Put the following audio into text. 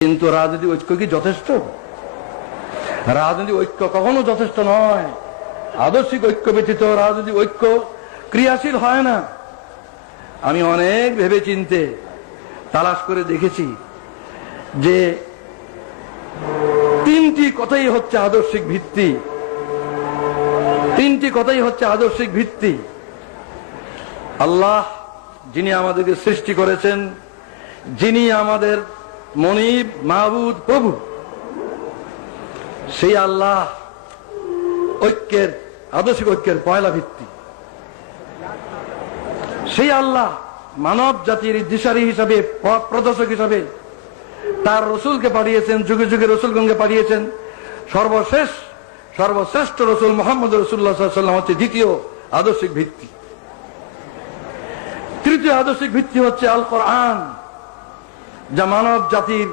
কিন্তু রাজনৈতিক ঐক্য কি যথেষ্ট? রাজনৈতিক ঐক্য কখনো যথেষ্ট নয়। আদর্শিক ঐক্য ব্যতীত রাজনৈতিক ঐক্য ক্রিয়াশীল হয় না। আমি অনেক ভেবে চিন্তে তালাশ করে দেখেছি যে তিনটি কথাই হচ্ছে আদর্শিক ভিত্তি। তিনটি কথাই হচ্ছে আদর্শিক ভিত্তি। আল্লাহ যিনি আমাদেরকে সৃষ্টি করেছেন, যিনি আমাদের মনিব, মাহবুদ, প্রভু, সেই আল্লাহ ঐক্যের, আদর্শিক ঐক্যের পয়লা ভিত্তি। সেই আল্লাহ মানব জাতির দিশারি হিসাবে, পথ প্রদর্শক হিসাবে তার রসুলকে পাঠিয়েছেন, যুগে যুগে রসুলগণকে পাঠিয়েছেন। সর্বশ্রেষ্ঠ রসুল মুহাম্মদ রাসূলুল্লাহ সাল্লাল্লাহু আলাইহি ওয়াসাল্লাম হচ্ছে দ্বিতীয় আদর্শিক ভিত্তি। তৃতীয় আদর্শিক ভিত্তি হচ্ছে আল কোরআন, যা মানব জাতির